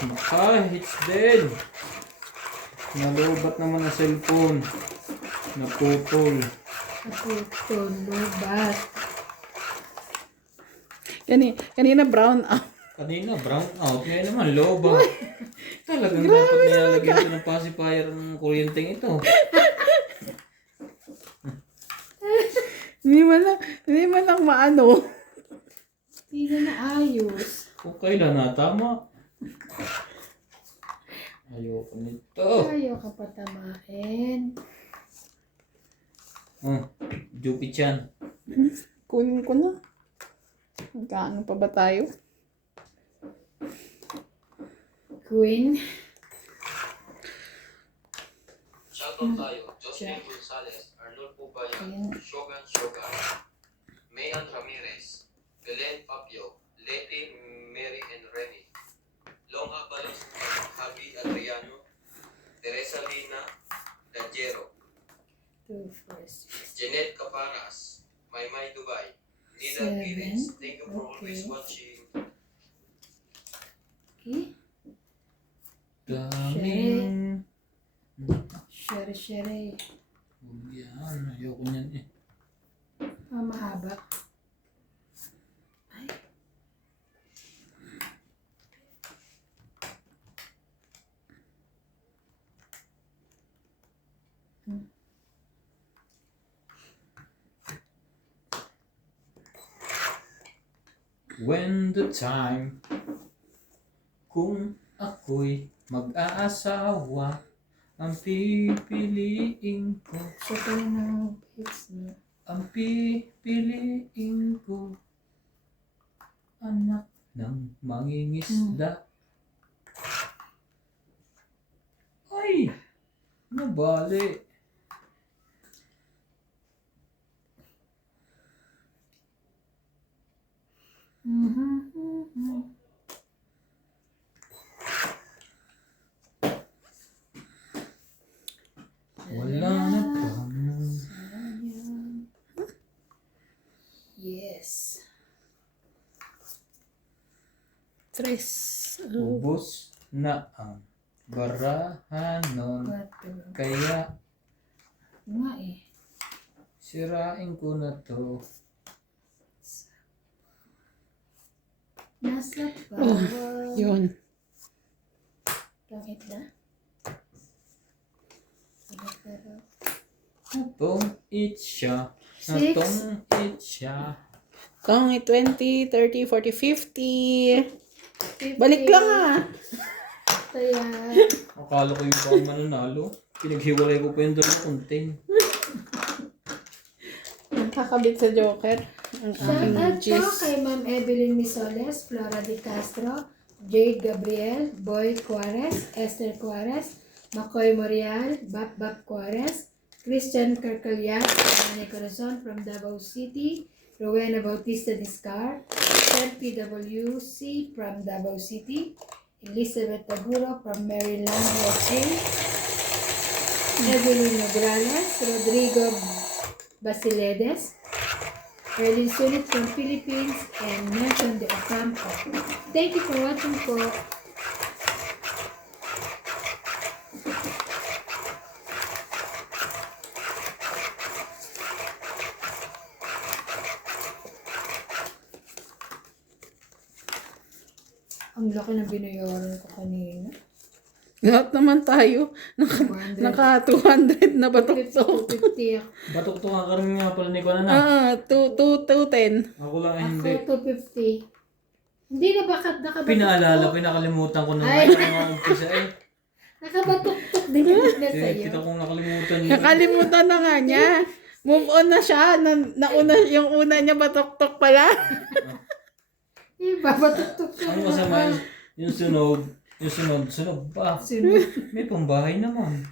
It's dead. Nalubat naman ang cellphone. Naputol. Naputol, lubat. Kanina brown out. Kanina, brown out. Ngayon naman, loba. Talagang dapat nilalagyan ito ng pacifier ng kuryenteng ito. Hindi man lang maano. Hindi na naayos. Kung kailan na, tama. Ayoko nito. Ayaw ka patamain. Jupi-chan. Kunin ko na. Magkano pa ba tayo? Queen. Shoutout tayo, Justin Gonzalez, Arnold Pubayan, Shogun Shogun, Mayan Ramirez, Belen Fabio, Leti Mary and Remy, Long Abalos, Javi Adriano, Teresa Lina, Dajero, 2, 4, 6. Jeanette Caparas, Maymay Dubai, Nida 7. Pires, thank you for always Okay. watching. Okay. Daming. Shere. Yan, ayoko niyan eh. Mahaba. Ay. When the time, kung ako'y mag-aasawa, ang pipiliin ko, So, tayo ng pics na. ang pipiliin ko, anak ng mangingisda. Ay! Nabali. Wala na pa. Yes. 3. Ubos na ang barahan nun. 4. Kaya Nga eh. sirain ko na to. Nasa bawah. Yun. Langit na. Pero, Natong it siya. 6. Natong it siya. Kung 20, 30, 40, 50. 50. Balik lang ah. Kaya, Akala ko yung pang mananalo. Pinaghiwalay ko pa yung dalawang contain. Nakakabit sa Joker. Ang aking shoutout po gis. kay Ma'am Evelyn Misoles, Flora de Castro, Jade Gabriel, Boy Juarez, Esther Juarez, Makoy Morial, Bap Juarez, Christian Carcalian, Rene Corazon from Davao City, Rowena Bautista Discar, Sir PWC from Davao City, Elizabeth Taguro from Maryland, USA, Evelyn Nograles, Rodrigo Basiledes, Erlin Sunit from Philippines, and Nelson de Ocampo. Thank you for watching po. Ang laki ng binayaran ko kanina. Lahat naman tayo. Naka 200 na batok-tok. 250 ako. Batok to nga karoon nga pala ni Kuana na. 210. Ako lang ay hindi. Ako 250. Hindi na bakit nakabatok. Pinaalala ko, nakalimutan ko na Ay. nga umpisa eh. Nakabatok-tok din na sa'yo. Kita kong nakalimutan yun. Nakalimutan na nga niya. Move on na siya. Nauna, yung una niya batok-tok pala. Iba, batok-tok ka. Ang masama yung sunod. Yung sunod pa. Sunod. May pambahay naman.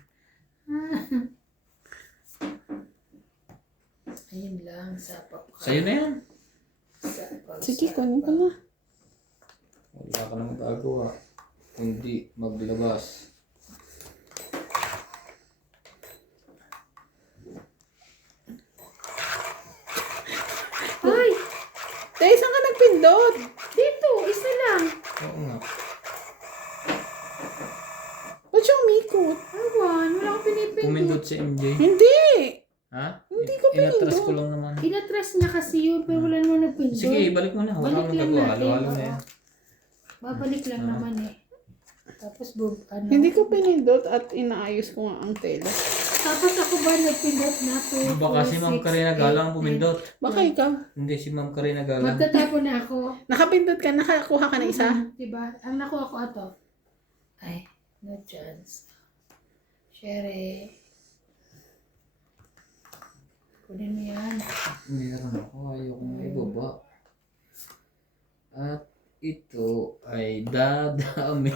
Ayun lang, sapap ka. Sa'yo na yan. Sapap, Sige, sapap. kunin ko na. Wala ka nang magagawa. Kundi maglabas. Ay! Tay, saan ka nagpindot? Dito, isa lang. Oo nga. pinindot. Ewan, wala akong pinipindot. Pumindot si MJ. Hindi! Ha? Hindi ko Inatras pinindot. ko lang naman. Inatras niya kasi yun, pero wala naman nagpindot. Sige, balik mo na. Wala Balik akong lang nagagawa. natin. Halo-halo na oo. yan. Babalik lang naman eh. Tapos, ano. Hindi ko pinindot at inaayos ko nga ang tela. Tapos ako ba nagpindot na to? Baka si Ma'am Karina Galang pumindot. Baka ikaw. Hindi, si Ma'am Karina Galang. Magtatapon na ako. Nakapindot ka, nakakuha ka na isa. Diba? Ang nakuha ko ato. Ay, no chance. Shere. Kunin mo yan. Hindi na lang ako. Ayokong ibaba. At ito ay dadami.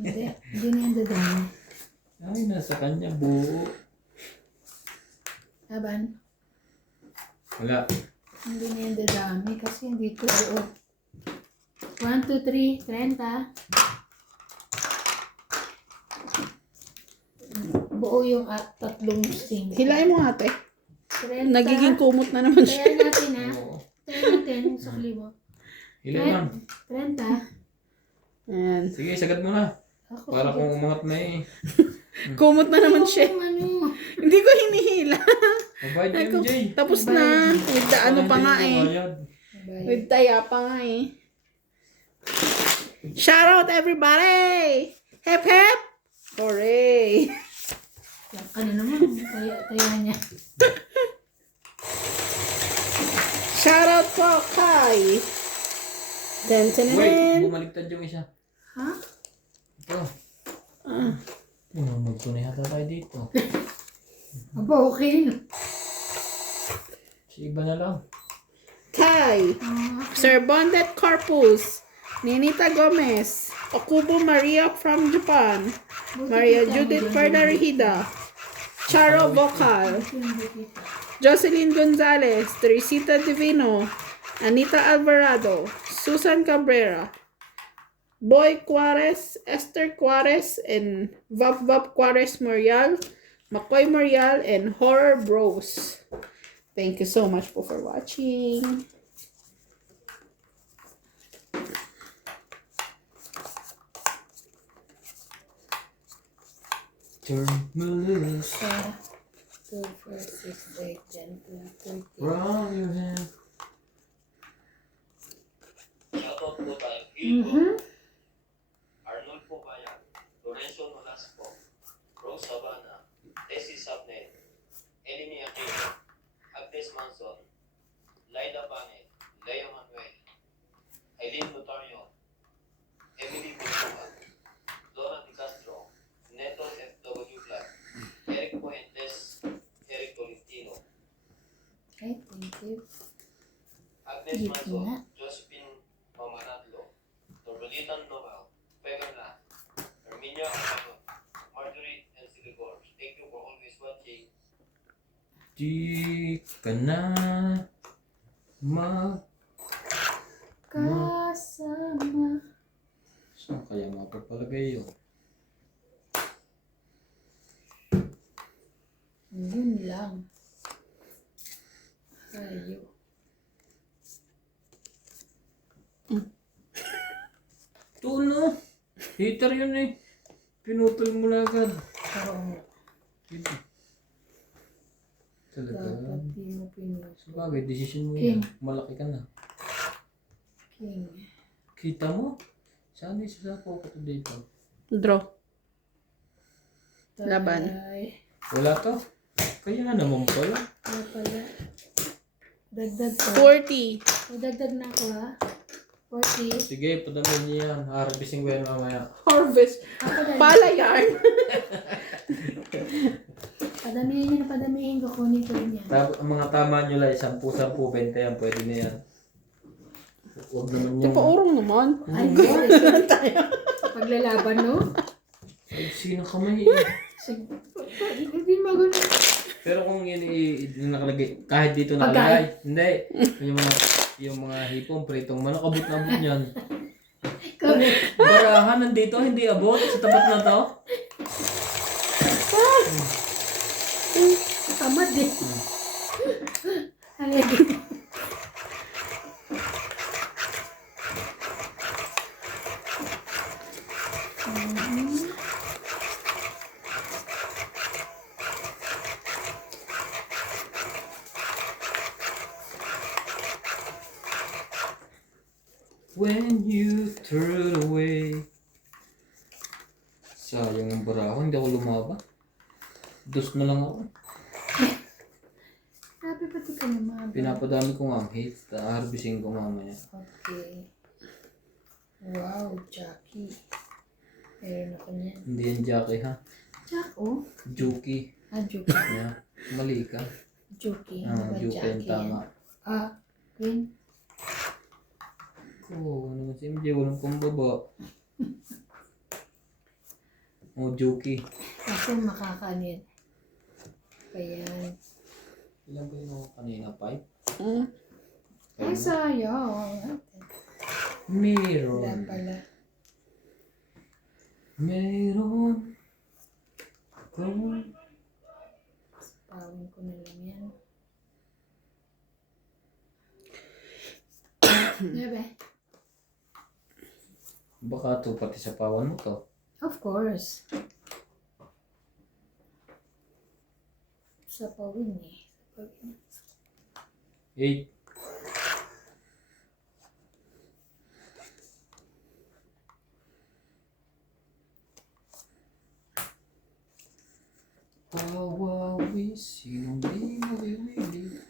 Hindi na yan dadami. Ay, nasa kanya buo. Aban? Wala. Hindi na yan dadami kasi hindi ko buo. 1, 2, 3, 30. Buo yung tatlong single. Hilain mo ate. 30. Nagiging kumot na naman siya. Kaya natin ha. Oo. Kaya natin sa klibo. Ilan lang. 30. Ayan. Sige, sagad mo na. Ako, Para kung umangat na eh. Kumot na naman siya. Ano? Hindi ko hinihila. Mabait Ay, MJ. tapos na. With the ano pa nga eh. Bye. With taya pa nga eh. Shout out everybody! Hep hep! Hooray! Yan ka na naman. Kaya niya. Shout out po kay Wait, bumaliktad yung isa. Ha? Ito. Magtunay hata tayo dito. Aba, okay na. Si iba na lang. Kay Sir Bondet Corpus, Ninita Gomez, Okubo Maria from Japan, Maria Judith Perdarihida, Charo Vocal, Jocelyn Gonzalez, Teresita Divino, Anita Alvarado, Susan Cabrera, Boy Juarez, Esther Juarez, and Vap Juarez Morial, Makoy Morial, and Horror Bros. Thank you so much for watching. Turn me loose. 2, 4, 6, 8, 10, 12, 13. From your hand. Shoutout po tayo. Hildo, Mhm. Arnulfo Bayan, Lorenzo Nolasco, Rose Sabana, Tessie Sabnet, Eleni Aquino, Agnes Manson, Laida Bane, Leo Manuel, Aileen Notario, Emily Butuha, Donna Di Castro, Neto F.W. Black, Eric Fuentes, Eric Tolentino, Okay, thank you. Agnes Dito Manson, na. Josephine Mamaratlo, Torbolitan Noel, Pegala, Herminia Armano, Marjorie and Siligor. Thank you for always watching. Di ka na Kasama. Saan kaya mapapalagay yun? Yun lang. Ayo. Ito na. Hater yun eh. Pinutol mo na agad. Oo. Ito. Talaga. Dapat di mo pinuso. Sabagay, decision mo King. yan. Malaki ka na. King. Kita mo? Saan isa sa ko dito? Draw. Laban. Taray. Wala to. Kaya nga naman pala. Wala pala. Dagdag ko. 40. Dagdag na ako ha. 40. Sige, padamin niyo yan. Harvesting ko yan mamaya. Harvest. Ako dahil. Pala yarn. Padamihin na padamihin ko. Kunin ko rin yan. Ang mga tama nyo lang, 10, 20 yan. Pwede na yan. Huwag naman Di yung... pa urong naman. Ay, gusto tayo. Paglalaban, no? Ay, sino ka may... Hindi magano. Pero kung yun nakalagay, kahit dito nakalagay, hindi. Yung mga hipong, pritong manok, abot na abot yan. Correct. Barahan nandito, hindi abot sa tapat na to. Tamad eh. Ay, when you turn away. Sayang ang bara ako, hindi ako lumaba. Dos na lang ako. Sabi pati ka naman. Pinapadami ko nga ang hate. Harvesting ko mamaya. Okay. Wow, Jackie. Meron ako niyan. Hindi yan Jackie ha. Jack, oh. Juki. Juki. Yeah. Mali ka. Juki. Ah, Juki ang tama. Queen. Oo, ano si MJ, walang kumbaba. Oh, Juki. Kasi makakanin. Ayan. Ilan ba yun ako kanina? 5? Ay, sayang. Meron. Wala pala. Meron. Pawin ko na lang yan. Diba? Baka to pati sa pawan mo to. Of course. Sa pawin eh. Sa pawin. 8. Kawawi, sinong di mawiwili.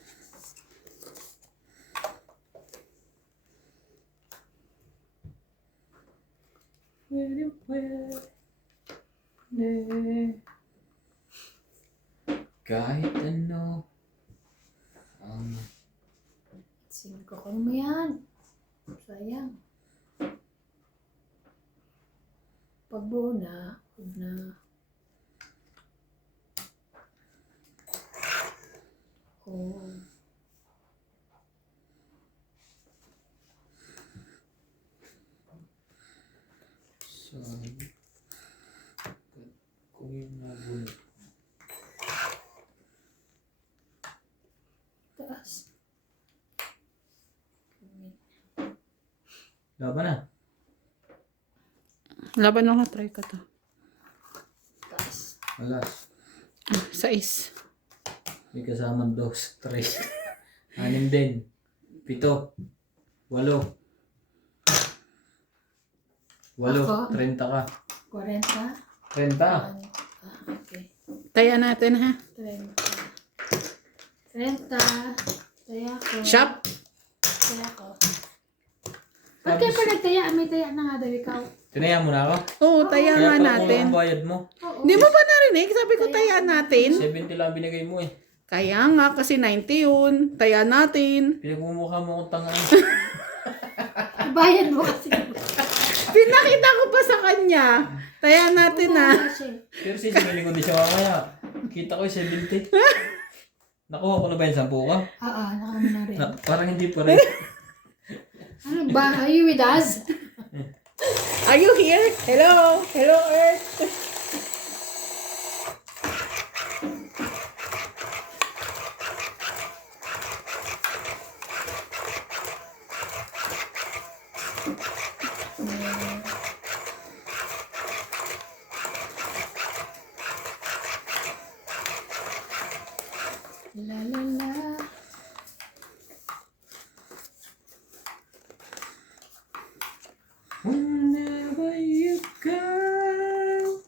Kahit ano ang Singko ko mo yan. Sayang. Pagbuo na, huwag na. Oh. sabi kung yung nabunot. Taas. Laban na. Laban lang na, try ko to. Taas. Alas. 6. May kasamang 2, 3. 6 din. 7. 8. 8. Ako? 30 ka. 40. 30. Okay. Taya natin ha. 30. 30. Taya ko. Shop. Taya ko. Ba't kayo pa nagtaya? May taya na nga daw ikaw. Tinaya mo na ako? Oo, taya nga Kaya natin. ang bayad mo. Oo. Di mo ba narinig? Sabi ko taya natin. 70 lang binigay mo eh. Kaya nga, kasi 90 yun. Taya natin. Pinagmumukha mo akong tanga. Bayad mo kasi. Pinakita ko pa sa kanya. Taya natin ha. Pero sisimili ko din siya mamaya. Kita ko yung 70. Nakuha ko na ba yung 10 ka? Oo, nakami na rin. Parang hindi pa rin. Ano ba? Are you with us? Are you here? Hello? Hello, Earth? La la la. Whenever you go.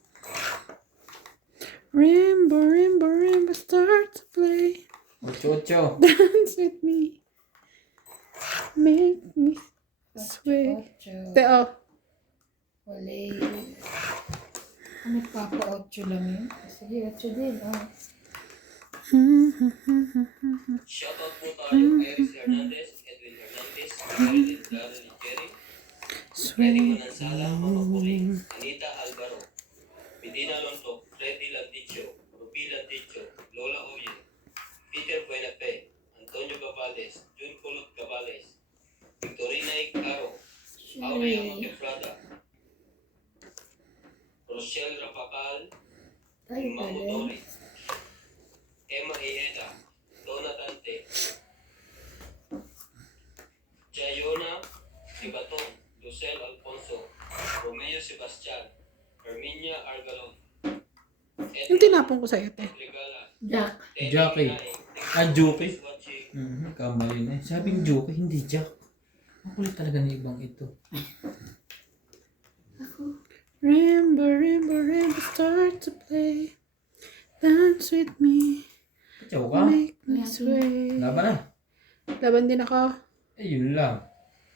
Rainbow, start to play. 8-8. Dance with me. Make me sway. Ocho. Teo. Wala. Nagpapa-8 lang yun. Sige, 8 din. Oh. Shoutout po tayo kay Iris Hernandez, Edwin Hernandez, Marilyn Darren Jerry, Freddy Manansala, Mama Puring, Anita Alvaro, Medina Lontok, Freddy Landicho, Ruby Landicho, Lola Oye, Peter Buenafe, Antonio Gavales, Jun Colot Gavales, Victorina Icaro, Aurea Monteprada, Rochelle Rapacal, Ay, Mamu pala. Torres, Emma Ieda, Donna Dante, Chayona Ibaton, Lucel Alfonso, Romeo Sebastian, Herminia Argalon, Yung tinapon ko sa'yo, te. Regala, Jack. Jackie. Ah, Juki. Kamali na eh. Sabing Juki, hindi Jack. Ang kulit talaga ng ibang ito. Remember, start to play. Dance with me, Katsaw ka? make me sway. Laban na. Laban din ako. Eh, yun lang.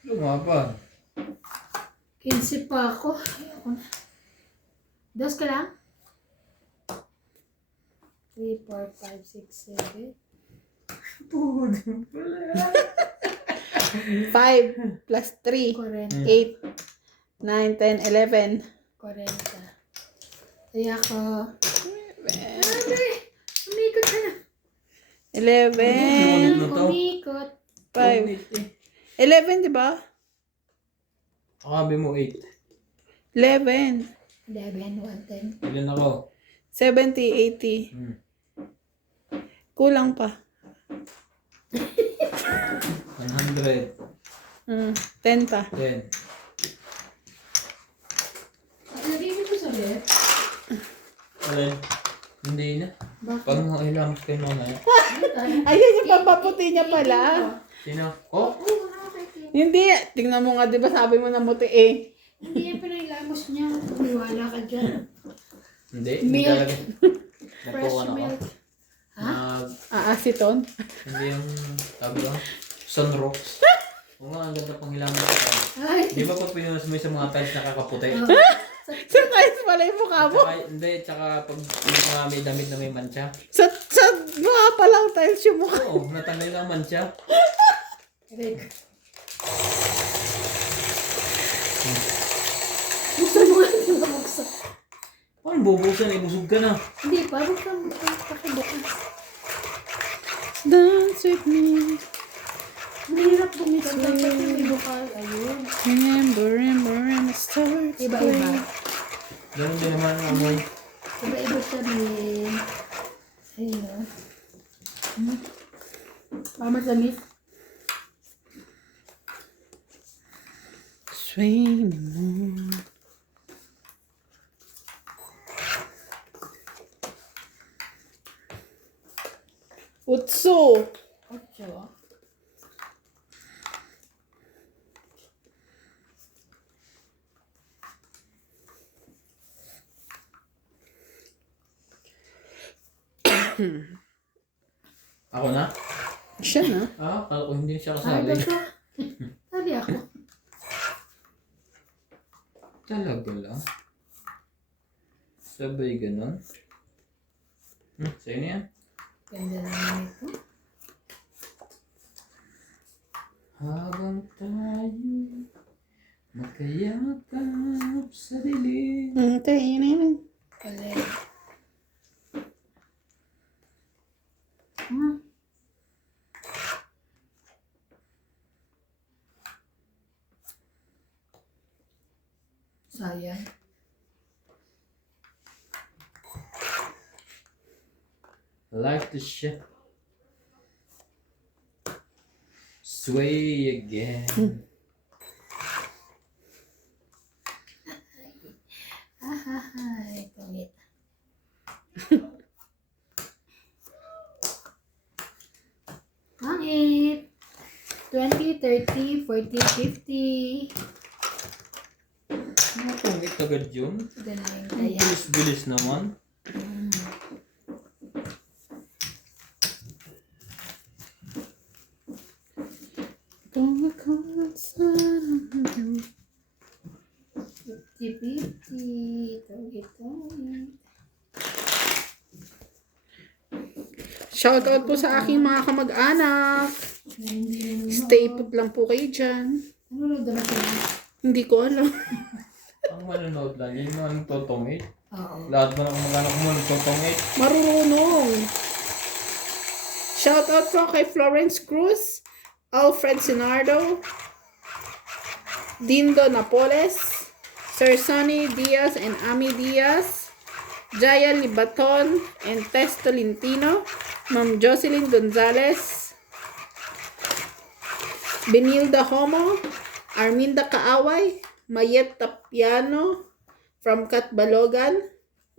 Lumaban. 15 pa ako. Ayoko na. Dos ka lang? 3, 4, 5, 6, 7. 5 plus 3, 40. 8, 9, 10, 11. 40. Kaya ako. Umikot ka na. 11, Ano to? Umikot. 5. 11, di ba? Akabi mo 8. 11, 11, 110. Ilan ako? 70, 80. Kulang pa. 100. 10 pa. 10. Lagay mo ito sa ref. Alin? Hindi na. Bakit? Pag mga ilamos kayo mamaya. Ayun yung pampaputi niya pala. Sino? Oh? Oo, nakakita. Hindi. Tingnan mo nga, di ba sabi mo na muti eh. Hindi yan pinailamos niya. Umiwala ka dyan. Hindi. Hindi Milk. talaga. Fresh Nagkuhan ako. milk. Ha? Aceton. Hindi yung sabi ko. Sunrocks. Oo nga, ang ganda pang hilaman ko. Ay. Di ba pag pinunas mo yung sa mga tiles nakakaputi? Sa tayo pala yung mukha mo. Tsaka, hindi, tsaka pag yung mga may damit na may mancha. Sa mukha pa lang tiles yung mukha. Oo, natanggal na ang mancha. Rick. Buksan mo nga. Hindi ka buksan. Paano bubusan? Ibusog ka na. Hindi pa. Buksan mo. Pakibukas. Dance with me. Ang hirap buksan. Dapat yung ibukal. Ayun. Remember, start to Iba-iba. play. Ganun din naman ang amoy. Iba-iba sabihin. Ayun o. Mama damit. Sway me more. Utso. 8. Ako na? Siya na. Kala ko hindi siya Ay, kasali. basta. Sabi ako. Talaga lang. Sabay ganon. Sa'yo na yan. Ganda naman ito. Habang tayo magkayakap sa dilim. Tayo na yun. Galing. Sayang. Like the ship. Sway again. Ay, kulit. Pangit. 20, 30, 40, 50. Ano kung agad yun? Ito na yung Ang kaya. bilis-bilis naman. Don't come outside. 50, 50. Ito. Shoutout po sa aking mga kamag-anak. Stay put lang po kayo dyan. Ano na sila? Hindi ko alam. Ang manonood lang, yun ang totongit. Oo. Lahat mo na kumagana mo nagtotongit. Marunong. Shoutout po kay Florence Cruz, Alfred Sinardo, Dindo Napoles, Sir Sonny Diaz and Ami Diaz, Jaya Libaton and Tess Tolentino, Ma'am Jocelyn Gonzalez, Benilda Homo, Arminda Kaaway, Mayet Tapiano from Catbalogan,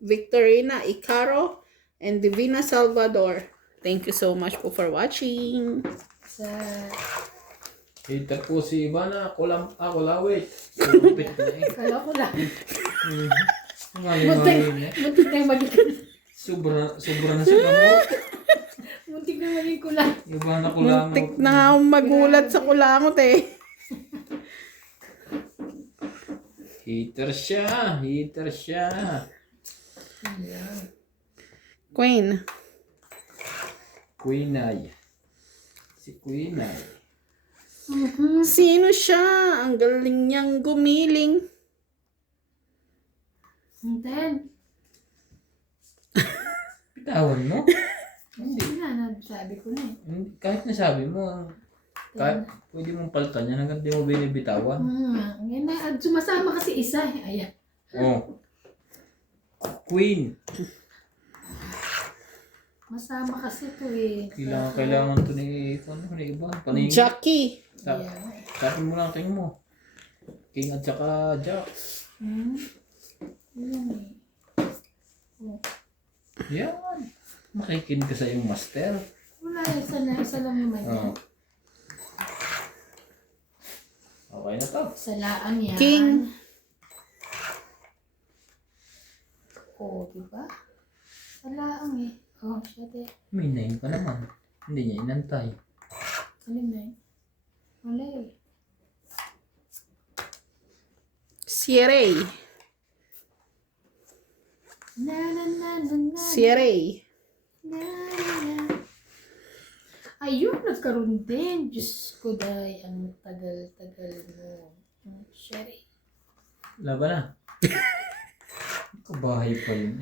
Victorina Icaro, and Divina Salvador. Thank you so much po for watching. Sa Hater po si Ivana. Kulawit. Kulupit na eh. Kala ko lang. Mali na. Muntik na maging Sobra na sa gamot. muntik na maging kulang. Ivana kulangot. Muntik na nga akong magulat sa kulangot eh. Hater siya. Hater siya. Queen. Queenay. Si Queenay. Sino siya? Ang galing niyang gumiling. And then, Bitawan mo? hindi na, sabi ko na eh. Kahit nasabi mo, kahit pwede mong palitan yan hanggang di mo binibitawan. Ngayon na, sumasama kasi isa eh. Ayan. Oh. Queen. Masama kasi ito eh. Kailangan to ni iba. Paningin. Jackie. Tapin mo lang king mo. King at saka Jack. Ayan eh. Yan. Makikin ka sa iyong master. Wala, isa lang naman yan. Oh. Okay na to. Isa lang yan. King. Oo, diba? Isa lang eh. Oh, siya de. May name ka naman. Hindi niya inantay. Alin na eh? Wala eh. Sierra. Na na na na na. Sierra. Na na na. Ayun, nagkaroon din. Diyos ko day, ang tagal-tagal mo. Sherry. Laban na. Kabahay pa yun.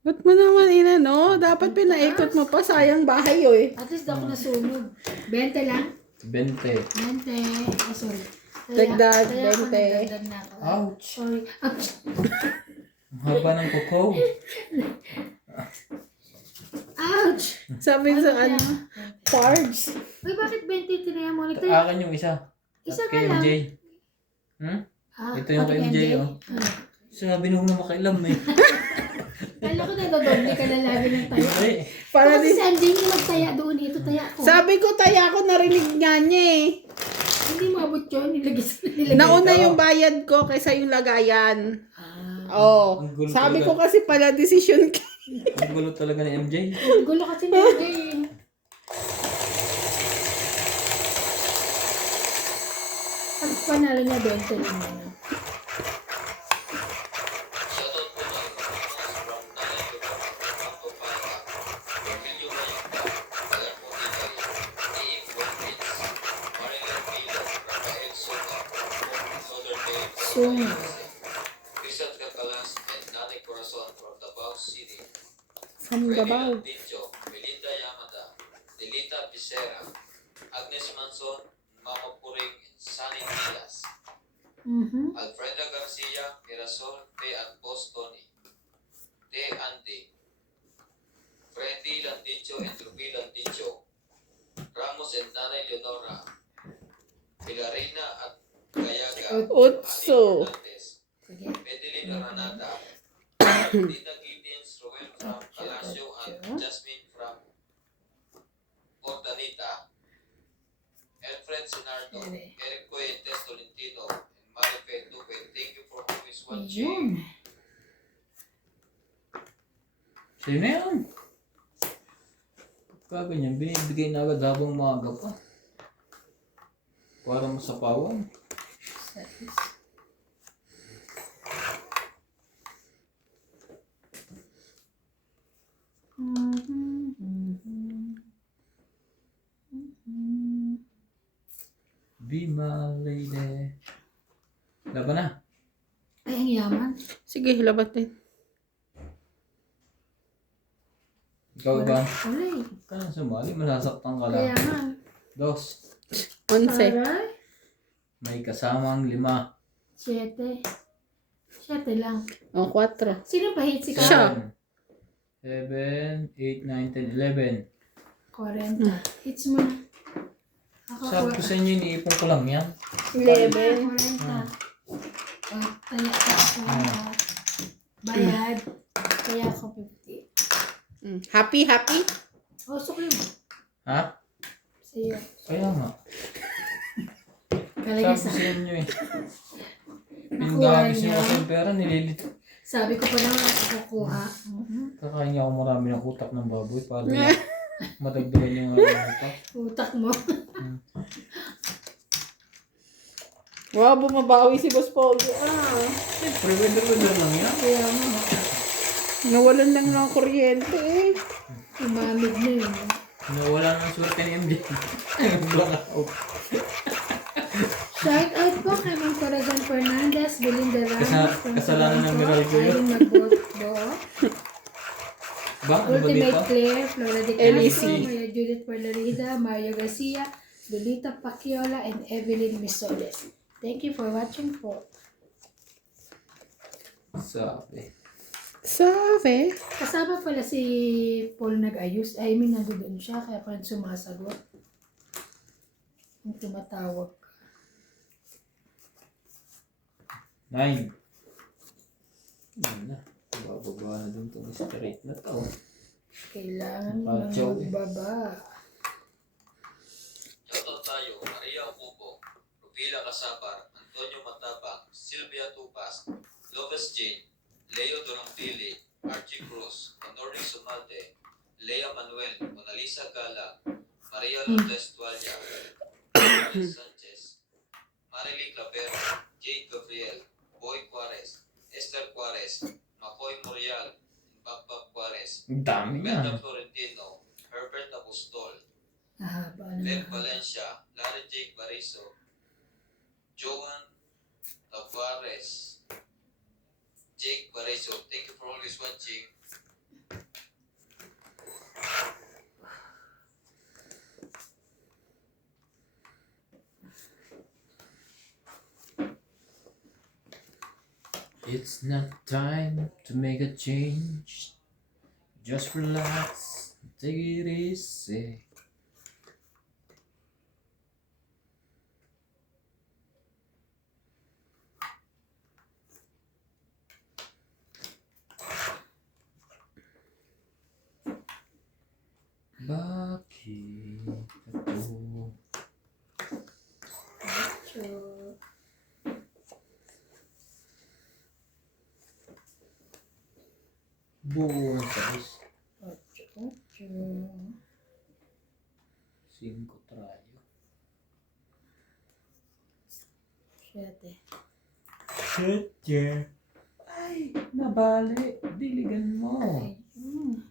Ba't mo naman inano? Dapat pinaikot mo pa. Sayang bahay yun eh. At least ako nasunog. 20 lang? 20. 20. Oh, sorry. Dagdag, Kaya ako 20. nagdagdag na ako. Ouch. Sorry. Ouch. Ang haba ng kuko. Ouch! Sabi sa ano, parts. Uy, bakit 23 mo? Ito Akin yung isa. Isa At ka kay lang. MJ. Hmm? Ito yung kay pati MJ, oh. Sabi nung makailam eh. Kala ko nadodoble ka na lagi ng taya. Hindi. Para Kasi di, si MJ yung magtaya doon. Ito taya ko. sabi ko taya ko narinig nga niya eh. Hindi mo abot yun. Nilagay. Nauna yung bayad ko kaysa yung lagayan. Oh, Ang gulo sabi talaga. ko kasi pala decision ko. Ang gulo talaga ni MJ. Gulo kasi ni MJ. Pag panalo niya 20 lang yun. Shoutout po mga from Nanay Lupa, Pato Palca, Emilio Mayuca, Alan Motigay, Iing Bonfits, Marilyn Milo, Rafael Soka, Southern Day, Sunga. Christian Cacalas, and Nanay Corazon from Davao City, From Freddy Davao. Landicho, Melinda Yamada, Delita Becerra, Agnes Manson, Mama Puring, and Sunny Diaz, Alfreda Garcia, Mirasol, T. and Boss Tony, T. Andy, Freddy Landicho and Ruby Landicho, Ramos and Nanay Leonora, Pilarina at Gayaga, Otso. Ani Hernandez, Sige. Medeline Granada, Dina Gideons, Roel from Palacio, and Jasmine from Ordanita, Alfred Sinardo, Ere. Eric Puentes Tolentino, and Marife Duque. Thank you for always Ayun. watching. Sa'yo na yan. Pagka ganyan, binibigay na agad habang maaga pa. Para masapawan. Be my lady. Laban na. Ay, ang yaman. Sige, labat din. Ikaw ba? Wala eh. Ka na sumali, masasaktan ka Kaya lang. nga. 2. 11. Aray. May kasamang 5. 7. 7 lang. O, 4. Sino pa hit si Siya. Carl? 7, 8, 9, 10, 11. 40. Hits mo na. Ako, Sabi ko sa inyo, iniipon ko lang yan. 11. 40. Kaya ako. Bayad. Kaya ako 50. Happy, happy? Oh, sukli mo. Ha? Sa'yo. Kaya nga. Nakalagay Sabi sa... sa inyo eh. Yung Nakuha gagis nyo niya. kasi yung pera, nililito. Sabi ko pa naman ako kukuha. Kakain niya ako marami ng utak ng baboy para madagdagan yung utak. Utak mo. Wow, bumabawi si Boss Pogi. Siyempre, wender lang yan. Kaya mo, Nawalan lang ng kuryente eh. umamig na yun. Nawala ng swerte ni MJ. Blackout. Shout out po kay Mang Corazon Fernandez, Belinda Ramos, Kasalanan ng Meralco yun. Aileen Magboto, Ba? Ano ba Ultimate dito? Claire, Flora de LEC. Castro, Maria Judith Parlarida, Mario Garcia, Lolita Pacquiola, and Evelyn Misoles. Thank you for watching po. Sabi. Kasama pala si Paul nag-ayos. I mean, nandoon siya, kaya parang sumasagot. Yung tumatawag ka. 9. Yan na. Bababa na dun itong straight na to. Kailangan mo nang Pachaw eh. magbaba. Shoutout tayo, Maria Ocupo, Rubila Casabar, Antonio Matapang, Sylvia Tupas, Lopez Jane, Leo Durambili, Archie Cruz, Honoris Sumate, Lea Manuel, Monalisa Gala, Maria Lourdes Tualia, Manuel Sanchez, Marily Clavero, Jade Gabriel, Boy Juarez, Esther Juarez, Makoy Morial, Bakbak Juarez, Ang dami Brenda yan. Florentino, Herbert Apostol, Ahaba na. Len Valencia, Larry Jake Bariso, Joan Tavares, Jake Bariso. Thank you for always watching. It's not time to make a change. Just relax. Take it easy. Bakit ako? So, Buo ang sais. 8. 5 trayo. 7. Shit, ay, nabali. Diligan mo. Ayun.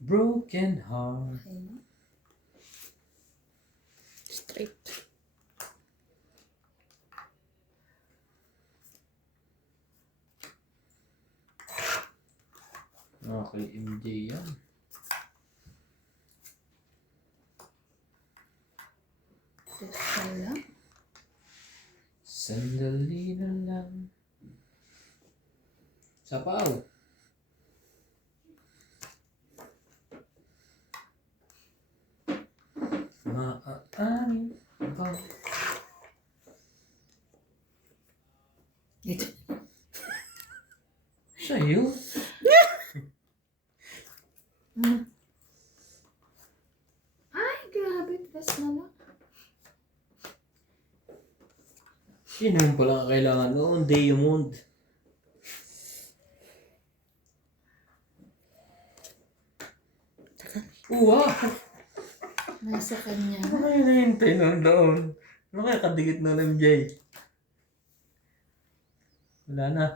Broken heart. Ayun. Straight. Okay, MJ yan. Teka lang. Sandali na lang. Sapaw. Maaaring ba? Dito. Sa'yo? Ay, grabe. Press na lang. Yun naman pala ang kailangan noon. Diamond. Wow! Nasa kanya. Ano kaya nahintay noon doon? Ano kaya kadikit noon, MJ? Wala na.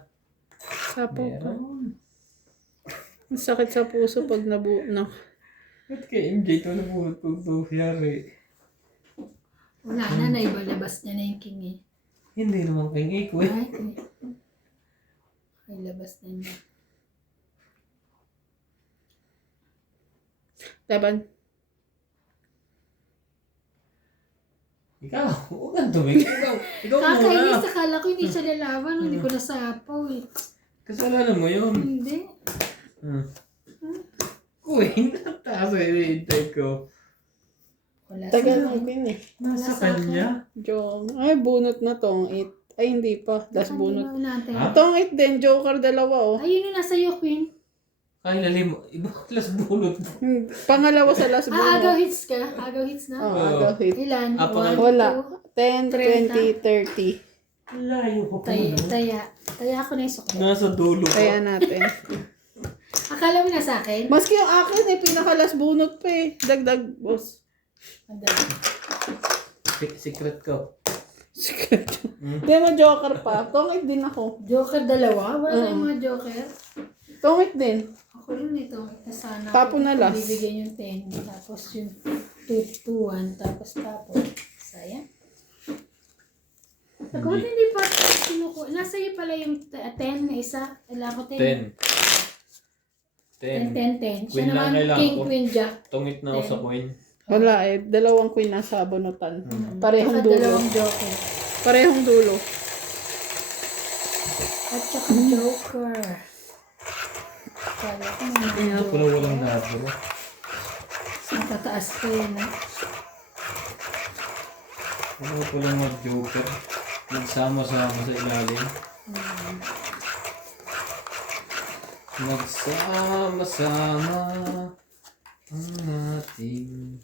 Sapo ka. Meron. Ang sakit sa puso pag no. Ba't kay MJ ito nagpupuyari? Wala na, naibalabas niya na yung king eh. Hindi naman kay Iko eh. Ay, labas na niya. Laban. Ikaw, huwag kang tumig. Ikaw Kakainis, muna. akala ko hindi siya lalaban. Hindi ko nasapaw eh. Kasalanan mo yun. Hindi. Queen, taas ay hinihintay ko. Wala Tagal sa na din eh. Nasa Wala sa kanya. Jong. Ay, bunot na tong 8. Ay, hindi pa. Last bunot. Ano natin? Ha? Tongit din, Joker dalawa, oh. Ayun yung nasa iyo, Queen. Ay, lalim. Iba class bulot. Pangalawa sa last Agaw bunot. hits ka? Agaw hits na? Oh, agaw hit. Ilan? Apa- 1, Wala. 2, 10, 20, 30. Layo ko pa. Taya. Taya ako na yung sukli. Nasa dulo pa. Kaya natin. Akala mo na sa akin? Maski yung akin, pinaka-last bunot pa eh. Dagdag, boss. Madali. Secret ko. Secret. Hindi mo Joker pa. Tongit din ako. Joker dalawa? Wala tayong mga joker? Tongit din. Ako rin ito. Sana Tapo na last. bibigyan yung 10. Tapos yung 2, 1. Tapos tapo. Sayang. Ako hindi pa kinukuha. Nasa iyo pala yung 10 na isa. Wala ko 10. 10. 10. 10. Siya Queen lang naman kailangan king, ko. queen, jack. Tungit na ako sa coin. Wala eh. Dalawang queen nasa bunutan. Parehong Saka dulo. dalawang joker. Parehong dulo. At saka joker. Kala ko may Kaya mga pala walang joker. nabro. Matataas pa yun, ha? Wala palang mag-joker. Nagsama-sama sa ilalim. Nagsama-sama ang ating...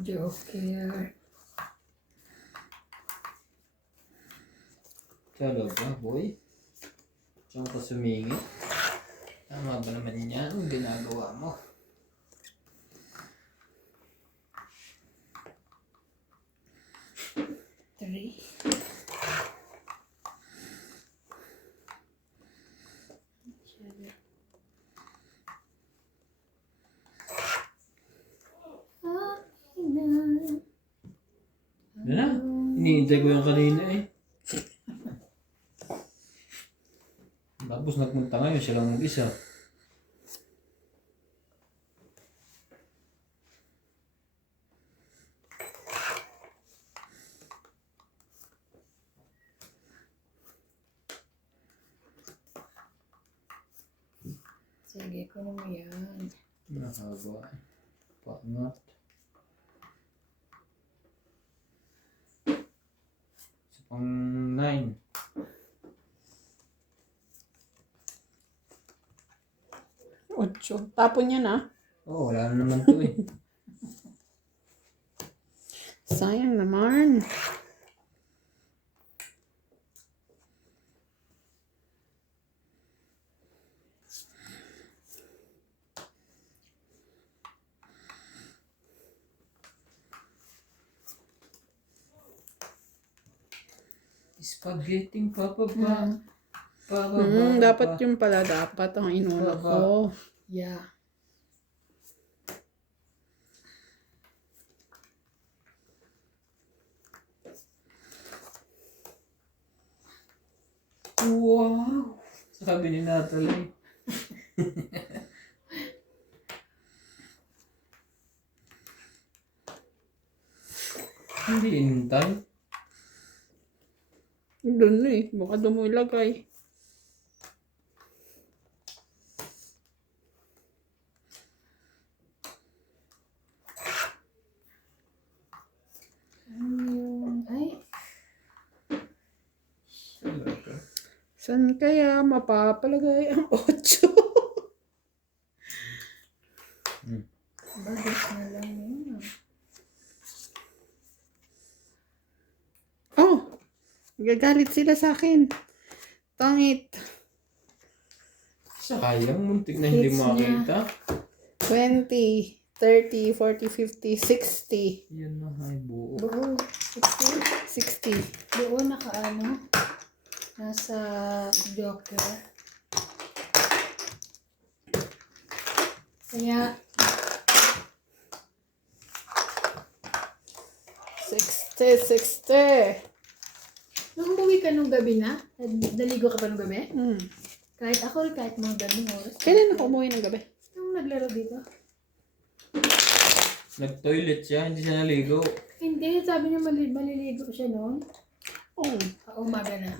Joker. Talaga, boy? Diyan ka sumingit? Tama ba naman yan ang ginagawa mo? Three. Yan na. Iniintay ko yung kanina eh. Tapos nagpunta ngayon, siya lang mag-isa. Sige, kunin mo yan. Nakagawa. Pangat. Sa pang 9. Ocho. Tapon niya na. Oh, wala na naman to eh. Sayang naman. Spaghetti pababa. Pababa. Dapat yung pala dapat ang inuna ko. Yeah. Wow! Sabi ni Natalie. Hindi intay. Doon na eh. Baka doon mo ilagay. Ay, Saan kaya mapapalagay ang 8? bagos na lang yun. Oh! Gagalit sila sa akin. Tangit. Sayang, muntik na hindi Hits makita. 20, 30, 40, 50, 60. Yan na, ay buo. Buo. 60. 60. Buo nakaano. Nasa joker. Kaya, 60. nung umuwi ka nung gabi na, naligo ka pa nung gabi? Kahit ako, kahit mga gabing oras. Kailan ako umuwi ng gabi? Nung naglaro dito? Nag-toilet siya, hindi siya naligo. Hindi, sabi niya maliligo siya noon. Oh, Umaga na.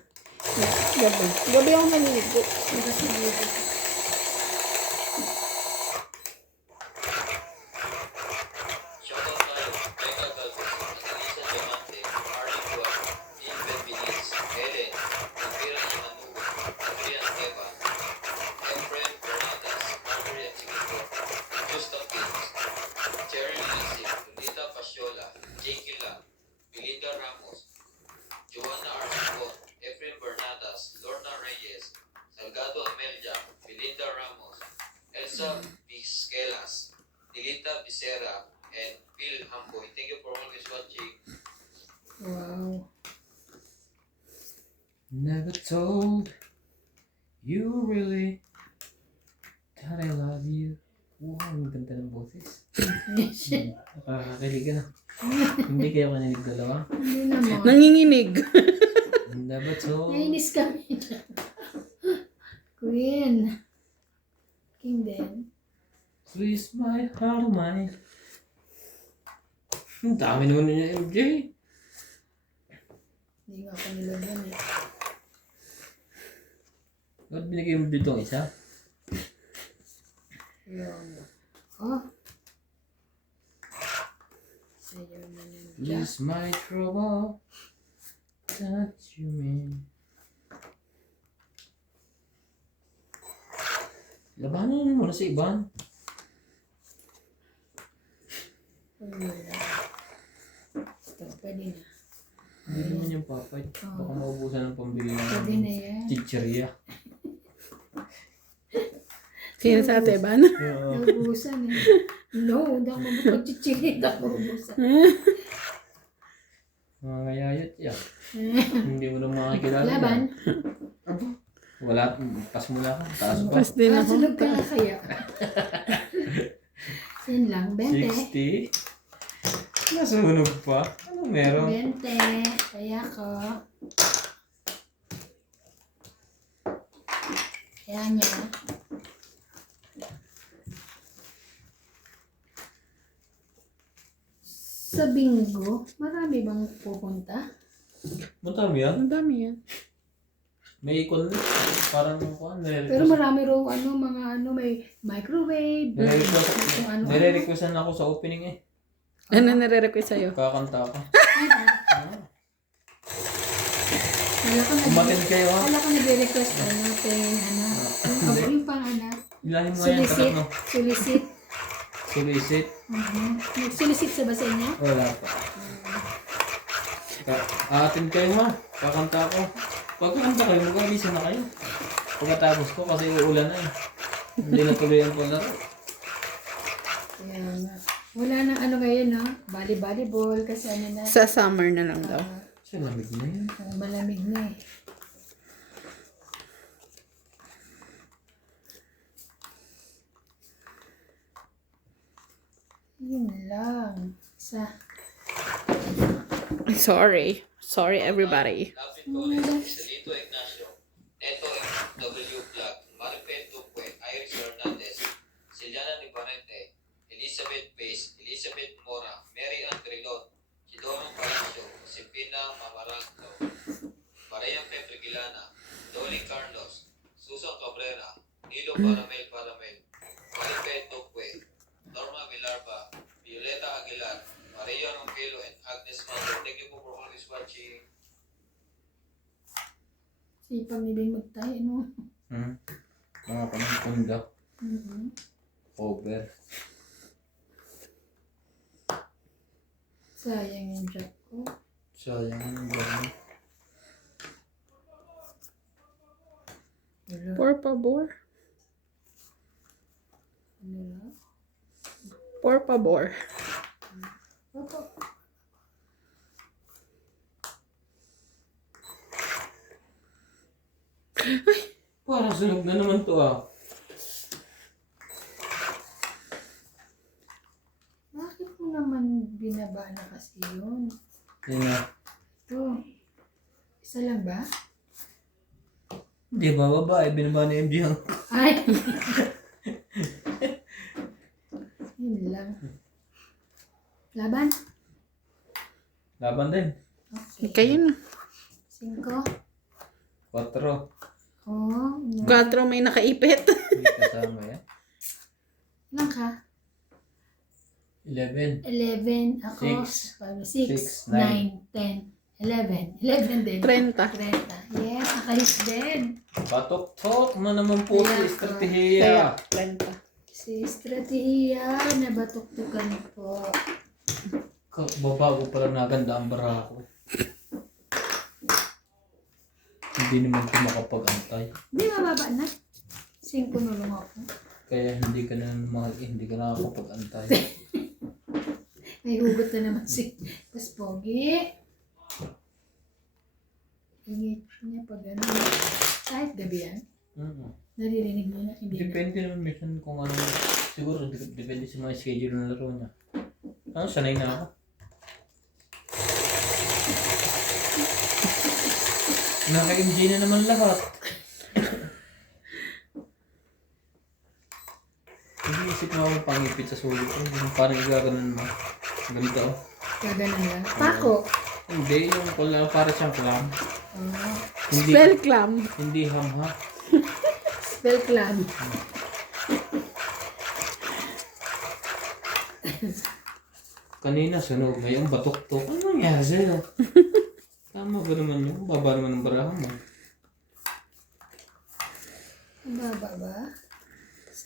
gabi. Gabi ako naliligo. Nagkasiligo. Shoutout tayo, Becca Galvez, Annalisa Diamante, Arlie Buwan, Ingrid Beniz, Helen, Rojas, Lorna Reyes, Salgado Amelia, Belinda Ramos, Elsa Vizquelas, Dilita Becerra, and Phil Hamboy. Thank you for always watching. Wow. Never told you really that I love you. Wow, ang ganda ng boses. Nakakakilig ka na. Hindi kayo kanilig dalawa. Hindi naman. Nanginginig. Never told. Nainis kami dyan. Queen. King din. Please my heart of mine. Ang dami naman niya MJ. Hindi nga ako nilagyan eh. Ba't binigay mo dito ang isa? Yun. Oh. Ayaw na nandiyan. Please my trouble. Touch you man. Labanan mo na si Ivan. Ito, pwede na. Hindi naman yung papay. Baka maubusan ng pambili Pwede na ng yan. chicheria. Sino sa ate, Ban? Naubusan eh. No, hindi ako mabapagchichiri. Hindi ako maubusan. Mga kayayot yan. Hindi mo na makakilala. Laban. Wala. Pas mo na ka. Taas pa. Pas din ako. Sunog ka na kaya. Yan lang, 20. 60. Nasunog pa. Anong meron? 20. Kaya ko. Kaya niya. Sa bingo, marami bang pupunta? Matami yan. Ang dami yan. May ikon. Parang kuhan. Pero marami raw may microwave. Nire-requestan ako sa opening eh. Ano nare-request sa'yo? Kakanta ako. Wala ko Umatin kayo ha. Wala ko nag-request natin, yung pang anak. Ilahin mo yan. Katat no. Solicit. Solicit. Nag-solicit sa basa niya? Wala pa. Aatin kayo ha. Kakanta ako. Pagkakanta kayo, mag-alisa na kayo. Pagkatapos ko kasi uulan na eh. Hindi na tuloy ang laro. Kaya nga. Wala nang ano ngayon, no? Volleyball kasi ano na. Sa summer na lang daw. Kasi lamig na yan. Malamig na eh. Yun lang. Isa. Sorry. Sorry, everybody. David Torres, Celito Ignacio, Neto W. Vlog, Maripet Duque, Iris Hernandez, Siliana Nibarente, Elizabeth Pace, Elizabeth Mora, Mary Ann Trilon, Chidoro Palacio, Sipina Mamaragno, Maria Petrigilana, Dolly Carlos, Susan Cabrera, Nilo Paramel, Maripet Duque, Norma Milarba, Violeta Aguilar, Maria Ronquelo, and Agnes Mando. Thank you po for always watching. Sipag ni Bing magtayo, no? Mga pangkunda. Over. Sayang yung job ko. Sayang yung gano'n. Por favor. Ano? Por favor. Opo. Parang sunog na naman to ah. Bakit mo naman binaba na kasi yun? Yun na. Ito. Isa lang ba? Hindi ba babae? Binaba ni MJ ang... Ay! Yun lang. Laban? Laban din. Okay. Kayo na. 5. 4. Oh, no. 4 may nakaipit. Hindi kasama yan. Ilan ka? 11. 11. Ako. 6, 9, 10, 11. 11 din. 30. 30. Yes, nakahit din. Patok-tok na naman po si estratehiya. 30. Si estratehiya na batok-tukan po. Babago pala naganda ang bara ko. Hindi naman ko makapag-antay. Hindi, mababa na. 5 na lang ako. Kaya hindi ka na makapag-antay. May hugot na naman si Mas Pogi. Ingit niya pag ano. Kahit gabi yan. Naririnig mo na. Hindi na. Depende naman minsan kung ano. Siguro depende sa mga schedule ng laro niya. Sanay na ako. Naka-MJ na naman lahat. Hindi-isip na akong pangipit sa sulit ko. Parang igaganon mo. Ganito. Gaganan lang. Pako. Hindi, yung pala para siyang clam. Oh. Hindi, Spell clam. hindi hamha. Spell clam. Kanina sunog, ngayon batok-tok. Ano nangyari sa'yo? Tama ba naman yun? Baba naman ng barahan mo. Ang baba ba?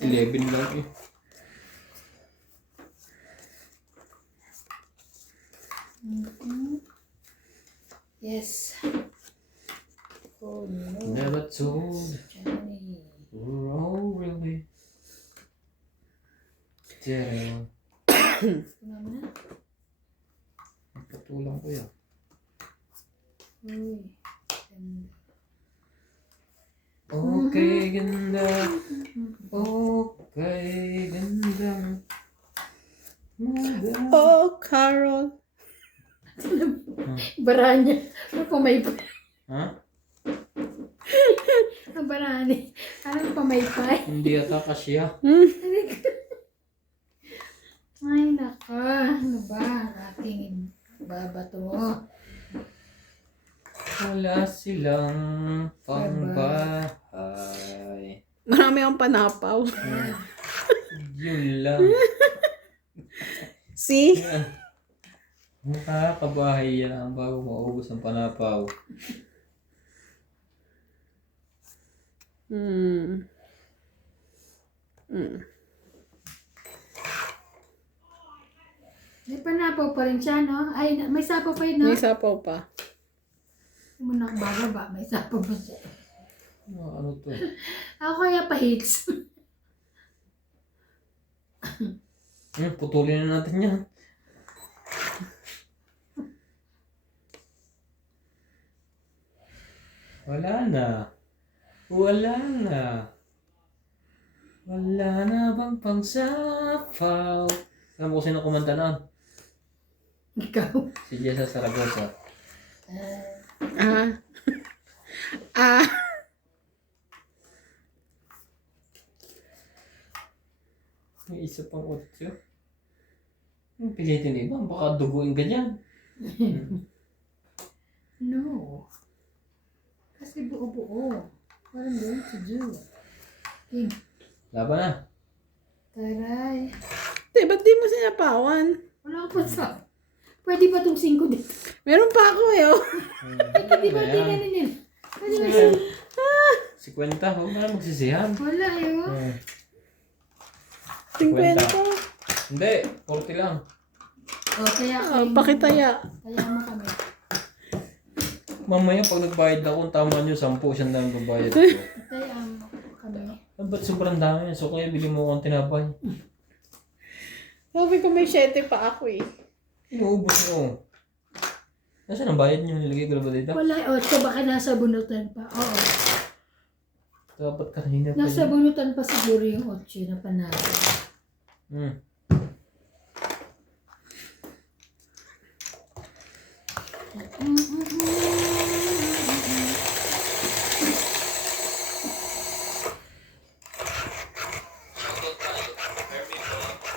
11 lang eh. Yes. Oh no. Never told. Johnny. We're all really dead. Ano na? Patulang ko yan. Uy. Ganda. Okay, ganda. Okay, ganda. Oh, Carol. Baranya. Ano pamaypay? Ha? Ang barani. Anong pamaypay? Hindi ata kasya. Ay, naka. Ano ba? Ang aking babato mo. Wala silang pangbahay. Marami akong panapaw. Yun lang. See? Nakakabahay yan bago maubos ang panapaw. May panapaw pa rin siya, no? Ay, may sapaw pa yun, no? May sapaw pa. Hindi mo nakababa, may sapaw pa siya. Ano to? Ako kaya pa-hits. Putulin na natin yan. Wala na. Wala na. Wala na bang pangsapaw? Alam mo kung sino kumanta na? Ikaw. Si Jessa Saragosa. May isa pang otso. Yung pilitin iba, baka duguin ka dyan. No. Kasi buo-buo. What I'm going to do. King. Laban na. Taray. Ba't di mo sinapawan? Wala ko pa sa... Pwede ba itong 5 dito? Meron pa ako eh, oh. Di ba Ayan. tinanin yun? Pwede ba Ayan. 50, huwag mo na magsisihan. Wala yun. 50. Hindi, 40 lang. O, kaya Pakitaya. Kaya mo kami. Mamaya pag nagbayad ako, tama nyo, 10 siya na ang babayad ko. Kaya mo kami. Ba't sobrang dami? So kaya bili mo akong tinapay. Sabi ko may 7 pa ako eh. Inuubos mo. Nasaan ang bayad nyo? Nilagay ko na ba dito? Wala, 8 baka nasa bunutan pa. Oo. Dapat kanina pa Nasa yun. bunutan pa siguro yung 8 na panalo. Shoutout tayo. Hermie Polanco,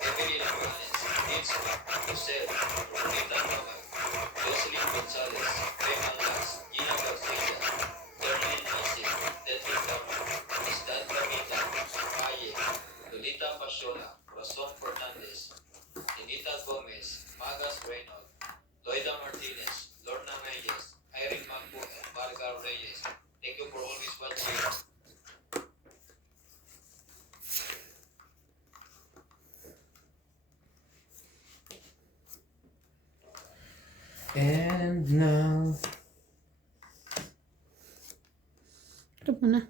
Emily Laguanes, Nilson, Josel, Rita Nogal, Jocelyn Gonzalez, Rema Las, Gina Garcia, Darlene Nasik, Tetri Gama, Estad Ramita, Aye, Lolita Pasiola, Rason Fernandez, Edita Gomez, Magas Reynolds, Loida Martinez, Lorna Reyes, Irene Magbo, and Varga Reyes. Thank you for always watching. And now, Ito mo na.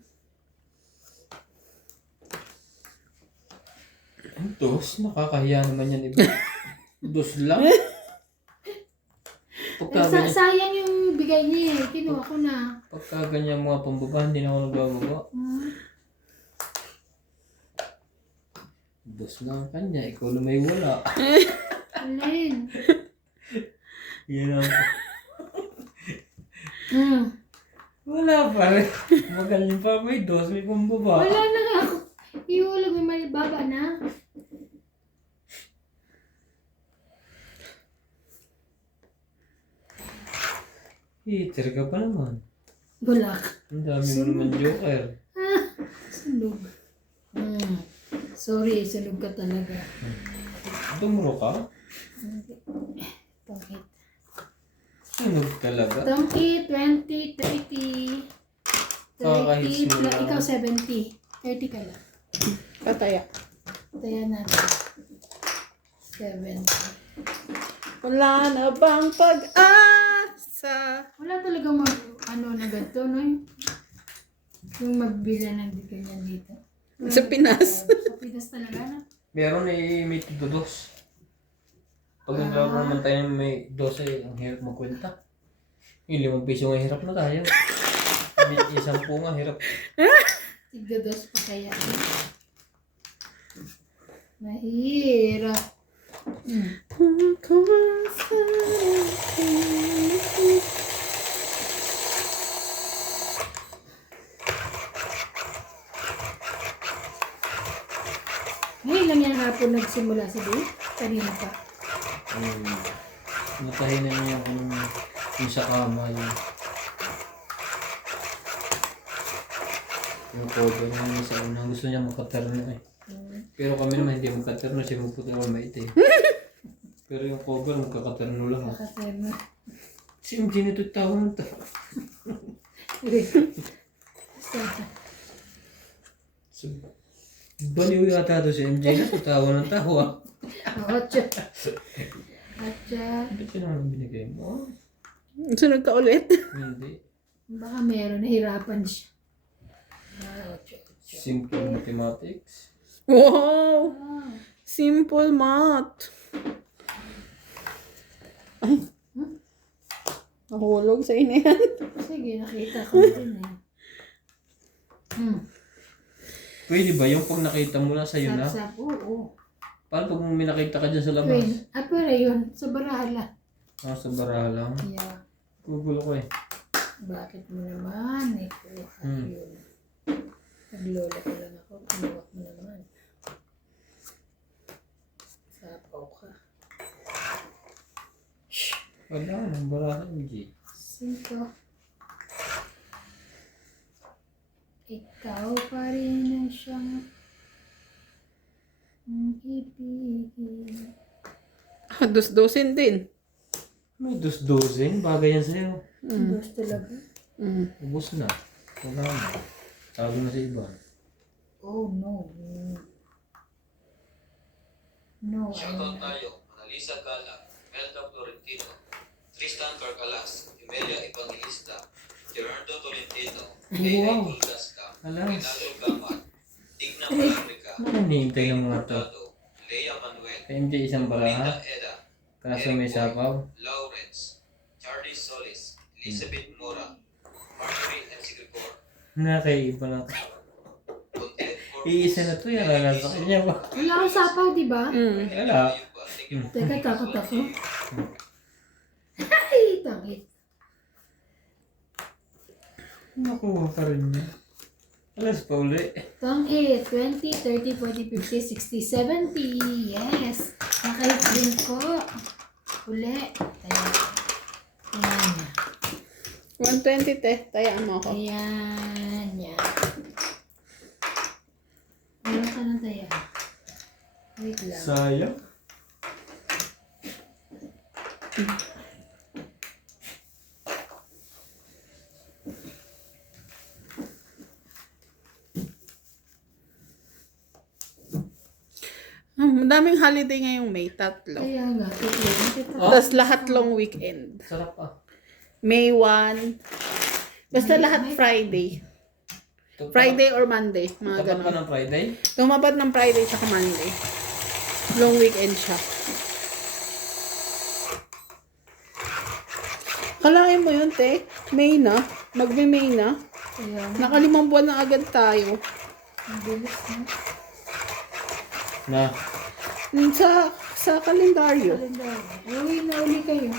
Dos, nakakahiya naman yan iba. Dos lang. Pagka ganyan, Sayang yung bigay niya eh. Kinuha ko na. pagka ganyan mga pambaba, hindi na ako nagbababa. Dos na ang kanya, ikaw na may wala. Alin? Yan ang... Hmm. Wala pa rin. Magaling pa, may dos, may pambaba. Wala na nga ako. Iulag may malibaba na. Hater ka pa naman. Wala. Ang dami mo naman joker. Sunog. Sorry, sunog ka talaga. Dumuro ka? Tongkit. Sunog talaga. Tongkit, 20, 30. Kakahits 30, mo lang. ikaw 70. 30 ka lang. Pataya. Taya natin. 70. Wala na bang pag-asa? Wala talagang na ganito, no? Yung magbila ng ganyan dito. Sa Pinas. Sa Pinas talaga, no? Meron may dos. Pag naglalaro naman tayo ng may 12, ang hirap magkwenta. Yung 5 piso nga hirap na tayo. Isang po nga hirap. Tigdados pa kaya. Mahirap. Ngayon lang yan hapon nagsimula si Dave. Kanina pa. Natahin na niya yung sa kama yung cover niya sa unang gusto niya makaterno eh. Pero kami naman hindi magkaterno, siya magputi o maiti. Pero yung cover magkakaterno lang. Nakaterno. Si MJ nito tawag to. So, baliw yata to si MJ na tatawa ng tawa. Atcha. Atcha. Ba't yun naman binigay mo? Sunod ka ulit. Hindi. Baka meron, nahirapan siya. Simple mathematics. Wow! Simple math. Ay. Nahulog sa ina yan. Sige, nakita ko din eh. Pwede ba yung pag nakita mo na sa'yo na? Sap-sap, oo. Paano pag may nakita ka dyan sa labas? Pwede. Pero yun, sa barahala. Sa baraha lang. Yeah. Gugulo ko eh. Bakit mo naman? Kuha yun. Naglola ko lang ako. Kinuha mo naman. Sapaw ka. Wala, nang baraha MJ. 5. Ikaw pa rin ang siyang ibigin. Dos-dosin din. May dos-dozen, bagay yan sa'yo. Dos talaga. Ubus na. Wala na. Tago na sa iba. Oh no. No, Shoutout tayo, Analisa Gala, Melda Florentino, Tristan Carcalas, Emilia Evangelista, Gerardo Tolentino, Leila Tulgasca, Alas. Renato Gamat, Digna Malabrica, Ano hinihintay ng mga to? Hurtado, Lea Manuel, Kay MJ isang Linda baraha, Eda, kaso may sapaw. Lawrence, Charlie Solis, Elizabeth Mora, Marjorie M. Sigrifor, Nakaiba na. Content for Iisa na to yan. Wala sa kanya ba? wala akong sapaw, di ba? Wala. Teka, takot ako. Ay, tangit. Nakuha pa rin niya. Alas pa uli. Tangit. 20, 30, 40, 50, 60, 70. Yes. Nakahit din ko. Uli. Ayan. Ayan. 120 te. Tayaan mo ako. Ayan. Yan. Meron ka ng taya. Wait lang. Sayang. Madaming holiday ngayong May. 3. Kaya nga. Oh. Tapos lahat long weekend. Sarap ah. May 1. Basta May- lahat may- Friday. Friday or Monday, mga Tapat pa ganon. ng Friday? Tumapat ng Friday tsaka Monday. Long weekend siya. Kalahin mo yun, te. May na. Magme-May na. Ayan. Nakalimang buwan na agad tayo. Ang bilis Na, na. Sa kalendaryo. Kalendar. Uwi na uli kayo.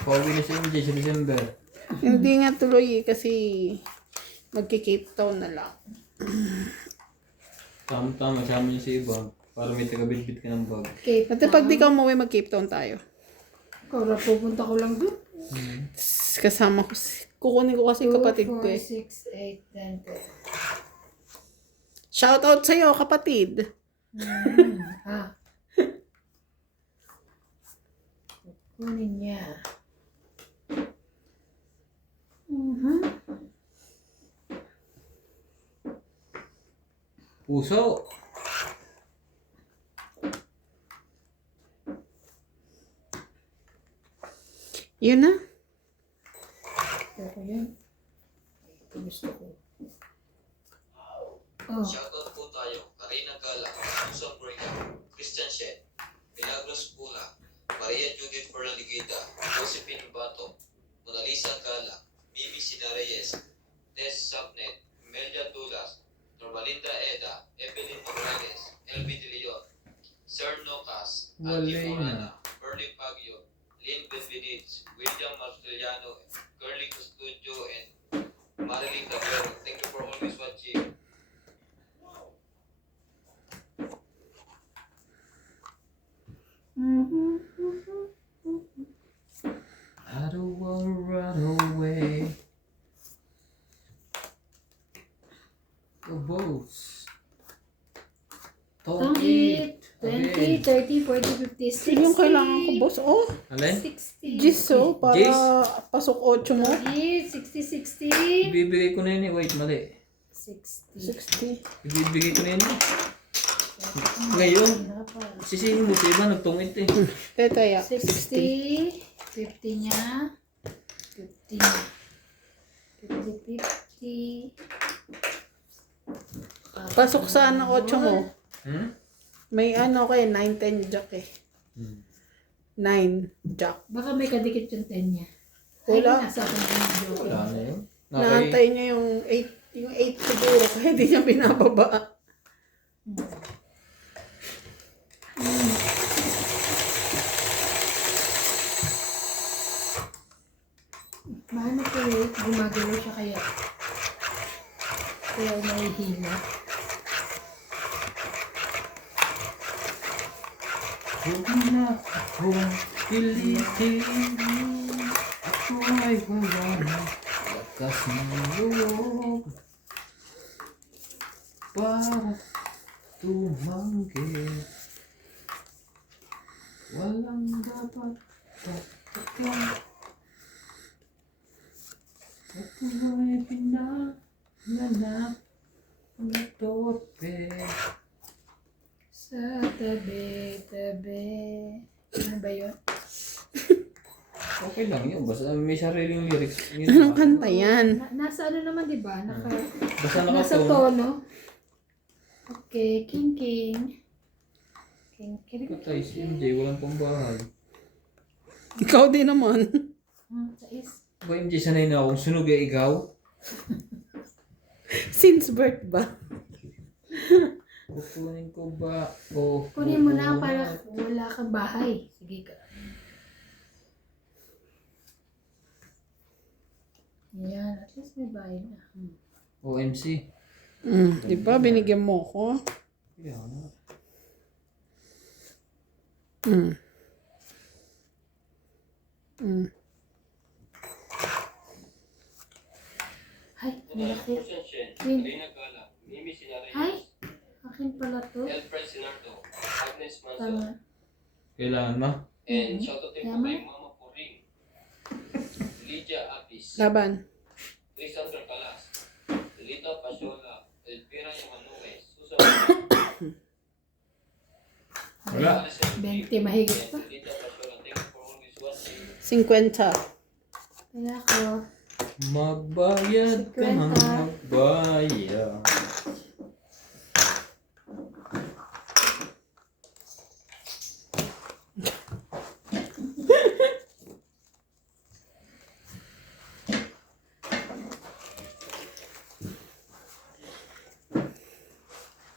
pauwi na si MJ sa December. Hindi nga tuloy kasi magki-Cape Town na lang. Tama-tama, sama niyo si Iba. Para may taga-bitbit ka ng bag. Cape At pag di ka umuwi, mag-Cape Town tayo. Kora pupunta ko lang doon. Kasama ko. Kukunin ko kasi kapatid ko 4, eh. 6, 8, 10, 12. Shout out sa'yo, kapatid. Ah. Kunin niya. Puso! Yun na. Pero yan. Ito gusto ko. Oh. Shoutout po tayo. Karina Gala, Susan Breaker, Christian Shed, Milagros Pula, Maria Judith Fernaligita, Josephine Bato, Mona Lisa Gala, Mimi Sinareyes, Tess Sapnet, Melia Dulas, Normalinda Eda, Evelyn Morales, LB De Leon, Sir Nocas, Angie Wala Morana, Bernie Pagyo, Lynn Benvenitz, William Marceliano, Curly Custodio, and Marilyn Cabrero. Thank you for always watching. I don't wanna run away. Oh, boss. Tangit. 20, 30, 40, 50, 60. Yun yung kailangan ko, boss. Oh, Alin? 60. Jiso, para Jis? pasok 8 mo. 60, 60. Ibibigay ko na yun eh. Wait, mali. 60. 60. Ibibigay ko na yun eh. Ngayon, sisihin mo si Iba, nagtungit eh. Tetaya. 60. 50 niya. 50 niya. 50, 50. Pasok sa 8 mo. Hmm? May ano kay 9, 10 jack eh. 9 jack. Baka may kadikit yung 10 niya. Wala. Ay, nasa akin yung joke. Wala na yun. Naantay niya yung 8. Yung 8 siguro. Kaya hindi niya binababa. Paano ko eh? Gumagalaw siya kaya. Kaya nahihila. Huwag na akong pilitin. Ako ay wala na lakas ng loob para tumanggi. Walang dapat tatakan. Ako ay pinanganak na torpe. Sa tabi-tabi. Ano ba yun? Okay lang yun. Basta may sariling lyrics. Yun Anong lang. kanta yan? Nasa ano naman, di ba? Basta Nasa nakatone. tono. Okay, king king. King king. Patay si MJ, walang pambahay. Ikaw din naman. Sais. Ba MJ, sanay na akong sunog ay ikaw? Since birth ba? Kukunin ko ba? O Kunin mo na para wala kang bahay. Sige ka. Yan, at least may bahay na. OMC. Di ba? Binigyan mo ko. Kaya ano? Ay, malaki. Christian Shed, Yun. Karina Gala, Mimi Sinareyes, Ay, akin pala to. Elfred Sinardo, Agnes Manso, Tama. Kailangan ma? and shoutout din po Tama. kay Mama Puring, Lydia Apis, Laban. Tristan Carcalas, Lita Pasiola, Elvira Yamanuez, Susan Wala. 20 mahigit pa. Lita Pasiola. Thank you for always watching. 50. Kaya ako, Magbayad ka ng 50. magbayad.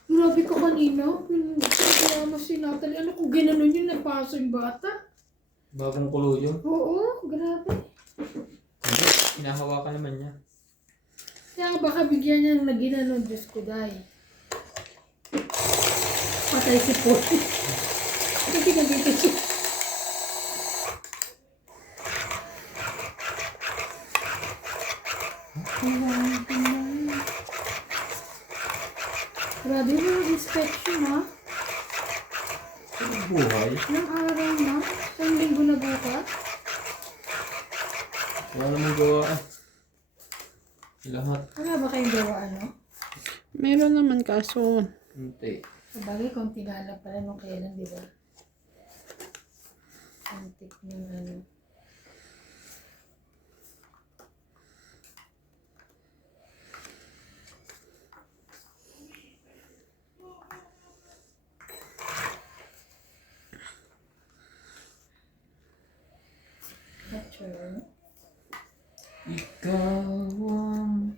Grabe ka kanina. Kaya mo si Natalie. Ano kung ginanon yun, nagpaso yung bata? Bagong kulo yun. Oo, grabe. Hindi, hinahawakan naman niya. Kaya baka bigyan niya na ginanon. Diyos ko, dahil. Patay si Paul. Kasi nandito siya. Grabe mo yung inspection, ha? Ano buhay? Ilang araw na? Isang linggo na bukas? Wala namang gawa eh. Lahat. Wala ba kayong gawa, ano? Meron naman kaso. Hindi. Sabagay, konti nga lang pala nung kailan, di ba? Antik yung ano. Picture. Ikaw ang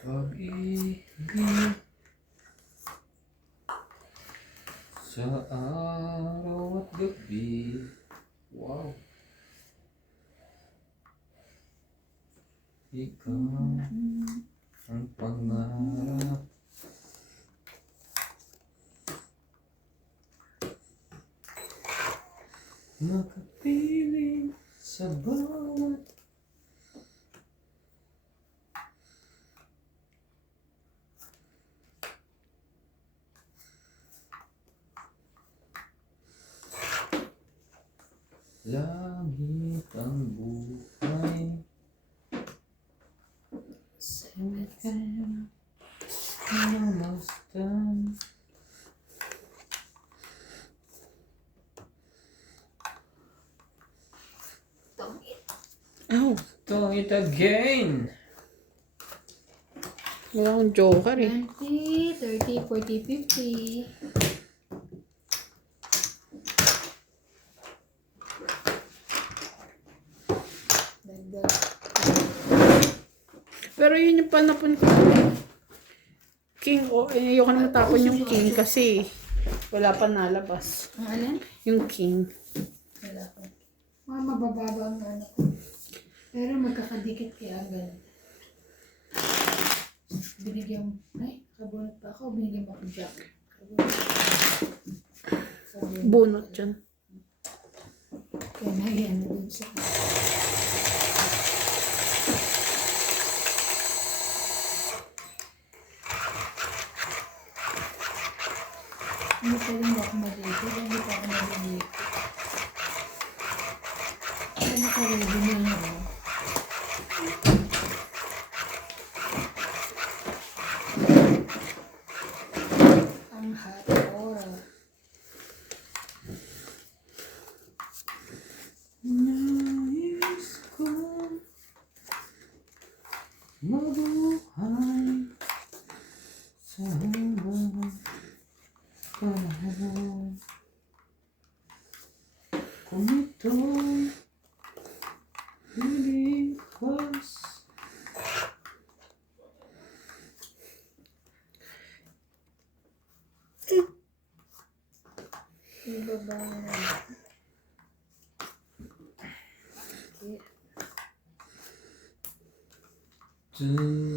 pag-ibig sa araw at gabi. Wow. Ikaw ang pangarap. Makapiling sa bawat langit ang buhay. Namastan. Oh, Doing it again. wala akong joker eh. 20, 30, 40, 50. Dagdag. Pero yun yung panapon ko. King, ayoko na matapon yung king kasi wala pa nalabas. Ang alin? Yung king. Wala ko. Mga mabababa ang ano ko. Pero magkakadikit kaya ang ganun. Binigyan, ay, kabunot pa ako. Binigyan mo ako jack. Kabunot. Bunot dyan. Kaya nagyan na dun sa... Hindi pa rin ako malito. Hindi pa ako malito. Kaya nakaready na yun ako. Ang hot oil. Nais ko mabuhay sa hanggang panahon. Kung ito'y lilipas, Ibaba na. to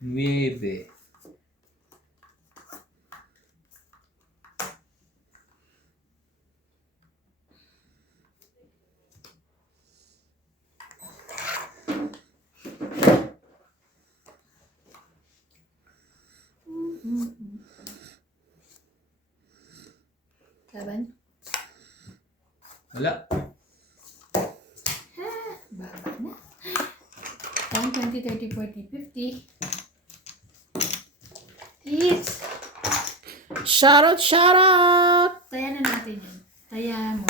maybe. Laban? Wala. Baba na. 10, 20, 30, 40, 50. It's Shoutout, shoutout! taya na natin yun. Taya mo.